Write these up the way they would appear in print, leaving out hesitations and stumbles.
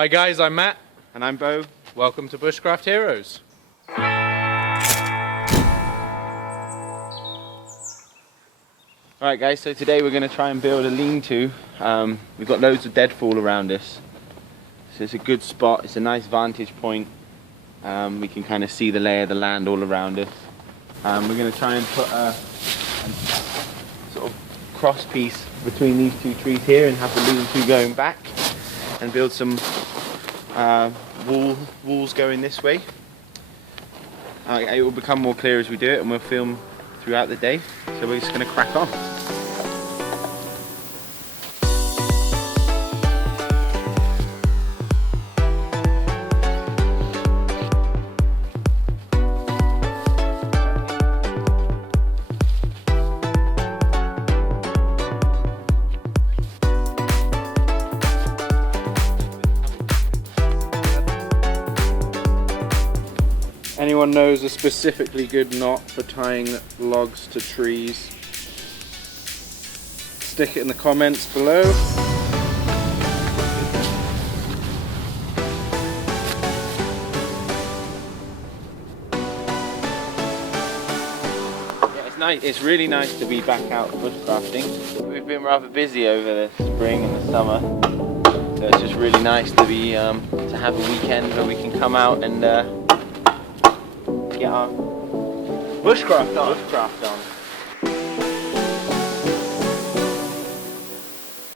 Hi guys, I'm Matt. And I'm Bo. Welcome to Bushcraft Heroes. Alright guys, so today we're going to try and build a lean-to. We've got loads of deadfall around us. So it's a good spot, it's a nice vantage point. We can kind of see the lay of the land all around us. We're going to try and put a sort of cross piece between these two trees here and have the lean-to going back. And build some walls going this way. It will become more clear as we do it, and we'll film throughout the day. So we're just going to crack on. Anyone knows a specifically good knot for tying logs to trees? Stick it in the comments below. Yeah, it's nice. It's really nice to be back out bushcrafting. We've been rather busy over the spring and the summer, so it's just really nice to be to have a weekend where we can come out and get our bushcraft on.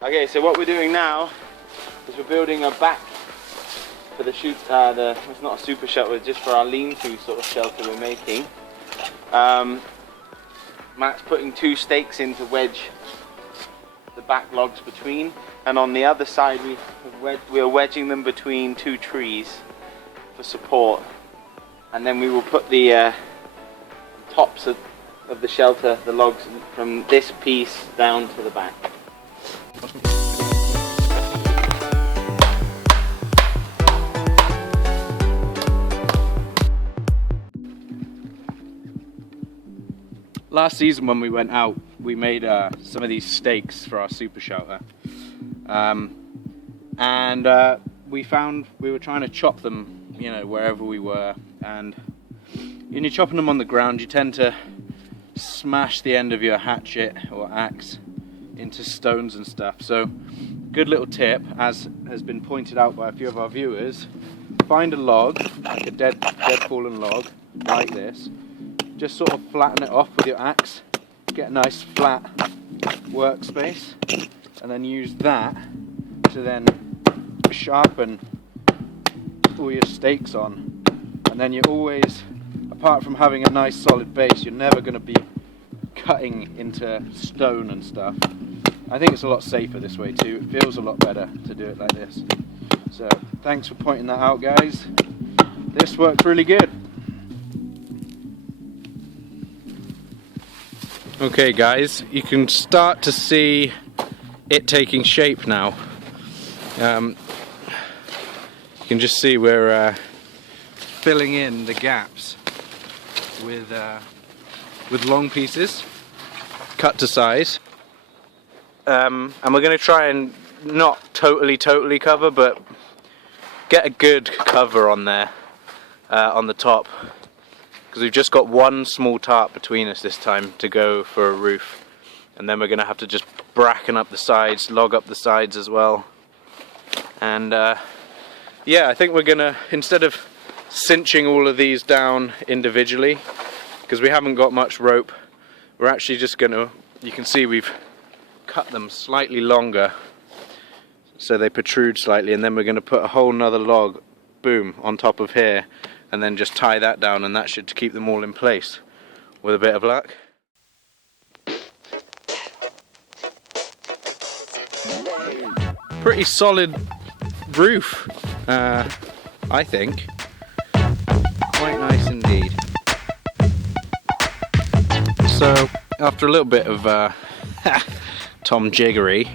Okay, so what we're doing now is we're building a back for the shoot. It's not a super shelter, it's just for our lean-to sort of shelter we're making. Matt's putting 2 stakes in to wedge the back logs between, and on the other side we're wedging them between 2 trees for support. And then we will put the tops of the shelter, the logs, from this piece down to the back. Last season when we went out, we made some of these stakes for our super shelter. We found we were trying to chop them, you know, wherever we were, and when you're chopping them on the ground you tend to smash the end of your hatchet or axe into stones and stuff. So good little tip, as has been pointed out by a few of our viewers: find a log, like a dead fallen log like this, just sort of flatten it off with your axe, get a nice flat workspace, and then use that to then sharpen all your stakes on. And then you're always, apart from having a nice solid base, you're never going to be cutting into stone and stuff. I think it's a lot safer this way too. It feels a lot better to do it like this. So thanks for pointing that out, guys. This worked really good. Okay guys, you can start to see it taking shape now. You can just see we're filling in the gaps with long pieces cut to size, and we're going to try and not totally cover, but get a good cover on there, on the top, because we've just got one small tarp between us this time to go for a roof, and then we're going to have to just bracken up the sides, log up the sides as well. And yeah, I think we're going to, instead of cinching all of these down individually, because we haven't got much rope, we're actually just going to, you can see we've cut them slightly longer so they protrude slightly, and then we're going to put a whole nother log, boom, on top of here, and then just tie that down, and that should keep them all in place with a bit of luck. Pretty solid roof, I think. Quite nice indeed. So after a little bit of Tom Jiggery,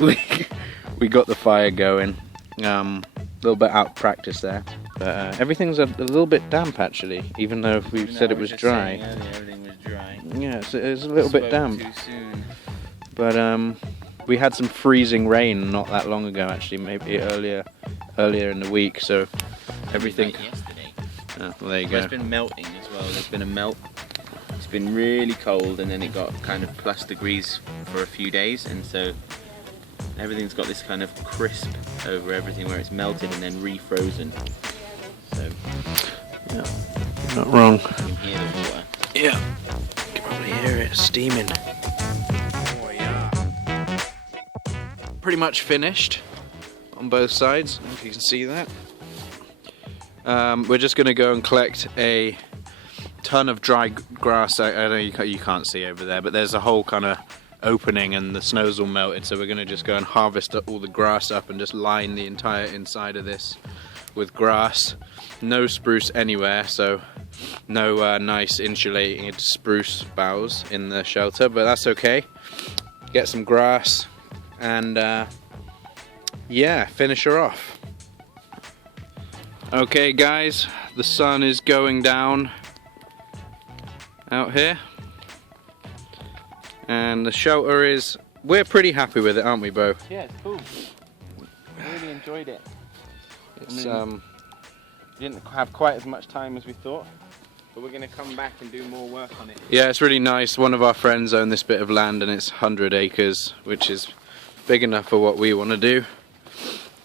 we got the fire going. A little bit out of practice there, but everything's a little bit damp actually, even though we said it was dry. Everything was dry. Yeah, so it was a little bit damp. Too soon. But we had some freezing rain not that long ago, actually, maybe earlier in the week. So everything. Like yesterday. Oh, well, there you But go. it's been melting as well. There's been a melt. It's been really cold, and then it got kind of +degrees for a few days, and so everything's got this kind of crisp over everything where it's melted and then refrozen. So Yeah, not wrong. you can hear the water. Yeah, you can probably hear it steaming. Oh yeah. Pretty much finished on both sides, if you can see that. We're just going to go and collect a ton of dry grass. I know you can't see over there, but there's a whole kind of opening and the snow's all melted, so we're going to just go and harvest all the grass up and just line the entire inside of this with grass. No spruce anywhere, so no nice insulated spruce boughs in the shelter, but that's okay. Get some grass and yeah, finish her off. Okay guys, the sun is going down out here, and the shelter is, we're pretty happy with it, aren't we, Bo? Yeah, it's cool. I really enjoyed it. It's We didn't have quite as much time as we thought, but we're going to come back and do more work on it. yeah, it's really nice. One of our friends owned this bit of land, and it's 100 acres, which is big enough for what we want to do.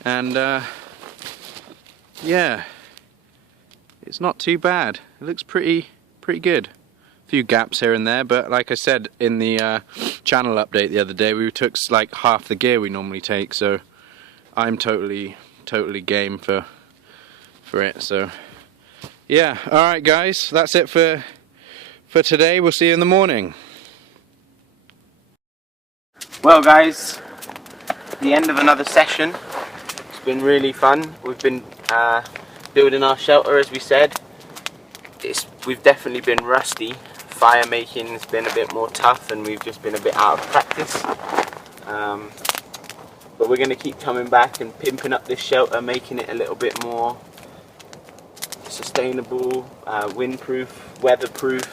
And yeah, it's not too bad. It looks pretty good. A few gaps here and there, but like I said in the channel update the other day, we took like half the gear we normally take, so I'm totally game for it. So yeah, all right guys, that's it for today. We'll see you in the morning. Well guys, the end of another session. It's been really fun. We've been building our shelter, as we said. We've definitely been rusty. Fire making has been a bit more tough, and we've just been a bit out of practice. But we're going to keep coming back and pimping up this shelter, making it a little bit more sustainable, windproof, weatherproof.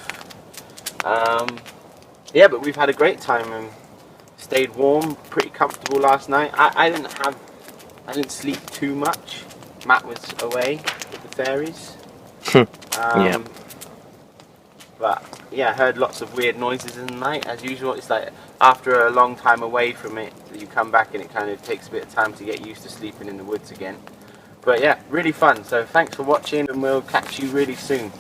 Yeah, but we've had a great time and stayed warm, pretty comfortable last night. I didn't sleep too much. Matt was away with the fairies. Yeah. But yeah, I heard lots of weird noises in the night, as usual. It's like after a long time away from it, you come back and it kind of takes a bit of time to get used to sleeping in the woods again. But yeah, really fun. So thanks for watching, and we'll catch you really soon.